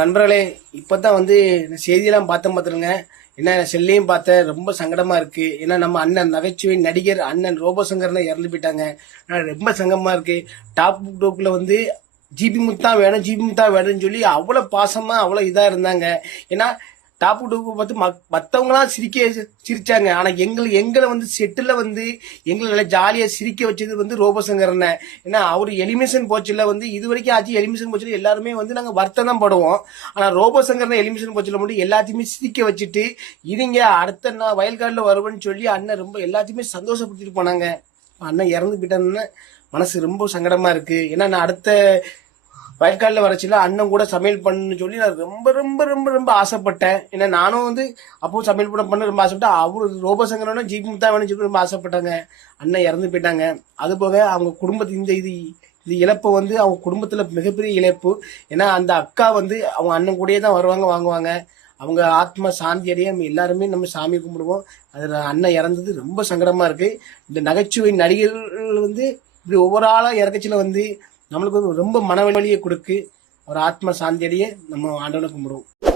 நண்பர்களே இப்போ தான் வந்து செய்தியெல்லாம் பார்த்தேன் பார்த்துருங்க என்ன செல்லையும் பார்த்தேன் ரொம்ப சங்கடமாக இருக்குது ஏன்னா நம்ம அண்ணன் நகைச்சுவை நடிகர் அண்ணன் ரோபோசங்கர்னு இறந்து போயிட்டாங்க ரொம்ப சங்கமாக இருக்குது டாப் டோக்கில் வந்து ஜிபி முத்தா வேணும் ஜிபி முத்தா வேணும்னு சொல்லி அவ்வளோ பாசமாக அவ்வளோ இதாக இருந்தாங்க ஏன்னா டாப்பு டூக்கு பார்த்து மற்றவங்களாம் சிரிக்க சிரிச்சாங்க ஆனால் எங்களை எங்களை வந்து செட்டில் வந்து எங்களை நல்லா ஜாலியாக சிரிக்க வச்சது வந்து ரோபசங்கரனை ஏன்னா அவர் எலிமிஷன் போச்சில் வந்து இது வரைக்கும் ஆச்சு எலிமிஷன் போச்சில் எல்லாருமே வந்து நாங்கள் வருத்தம் தான் போடுவோம் ஆனால் ரோபசங்கரனை எலிமினேஷன் போச்சில் மட்டும் எல்லாத்தையுமே சிரிக்க வச்சுட்டு இதுங்க அடுத்த நான் வயல்காடில் வருவேன்னு சொல்லி அண்ணன் ரொம்ப எல்லாத்தையுமே சந்தோஷப்படுத்திட்டு போனாங்க அண்ணன் இறந்து போயிட்டான்னு மனசு ரொம்ப சங்கடமாக இருக்குது ஏன்னா நான் அடுத்த வயல்காலில் வரச்சில அண்ணன் கூட சமையல் பண்ணுன்னு சொல்லி நான் ரொம்ப ரொம்ப ரொம்ப ரொம்ப ஆசைப்பட்டேன் ஏன்னா நானும் வந்து அப்போ சமையல் பண்ண பண்ண ரொம்ப ஆசைப்பட்டேன் அவரு ரோபசங்கரனும் ஜிபி முத்தா வேணும்னு ரொம்ப ஆசைப்பட்டாங்க அண்ணன் இறந்து போயிட்டாங்க அது போக அவங்க குடும்பத்து இந்த இது இது இழப்பு வந்து அவங்க குடும்பத்தில் மிகப்பெரிய இழப்பு ஏன்னா அந்த அக்கா வந்து அவங்க அண்ணன் கூடயே தான் வருவாங்க வாங்குவாங்க அவங்க ஆத்மா சாந்தி அடைய நம்ம எல்லாருமே நம்ம சாமி கும்பிடுவோம் அதில் அண்ணன் இறந்தது ரொம்ப சங்கடமாக இருக்குது இந்த நகைச்சுவை நடிகர்கள் வந்து இப்படி ஒவ்வொரு ஆளாக இறக்கச்சில வந்து நம்மளுக்கு வந்து ரொம்ப மனவழியை கொடுக்கு ஒரு ஆத்ம சாந்தியடியே நம்ம ஆண்டவனை கும்பிடுவோம்